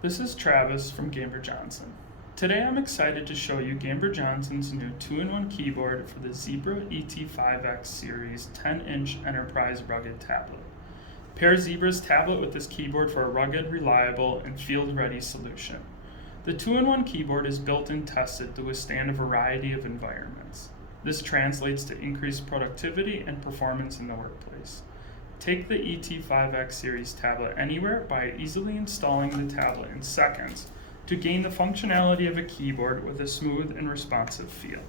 This is Travis from Gamber-Johnson. Today I'm excited to show you Gamber-Johnson's new 2-in-1 keyboard for the Zebra ET5X Series 10-inch enterprise rugged tablet. Pair Zebra's tablet with this keyboard for a rugged, reliable, and field-ready solution. The 2-in-1 keyboard is built and tested to withstand a variety of environments. This translates to increased productivity and performance in the workplace. Take the ET5X Series tablet anywhere by easily installing the tablet in seconds to gain the functionality of a keyboard with a smooth and responsive feel.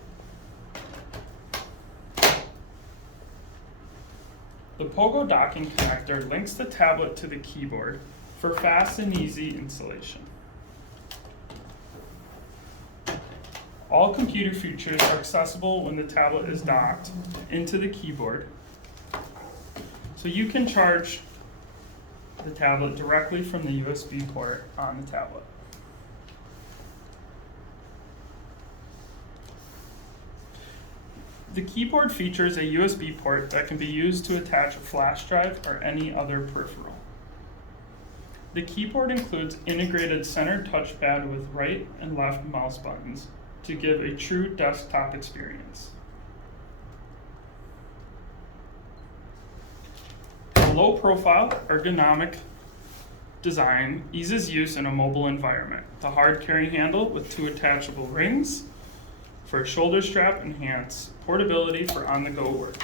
The Pogo docking connector links the tablet to the keyboard for fast and easy installation. All computer features are accessible when the tablet is docked into the keyboard. So you can charge the tablet directly from the USB port on the tablet. The keyboard features a USB port that can be used to attach a flash drive or any other peripheral. The keyboard includes integrated center touchpad with right and left mouse buttons to give a true desktop experience. The low-profile, ergonomic design eases use in a mobile environment. The hard carry handle with 2 attachable rings for a shoulder strap enhance portability for on-the-go work.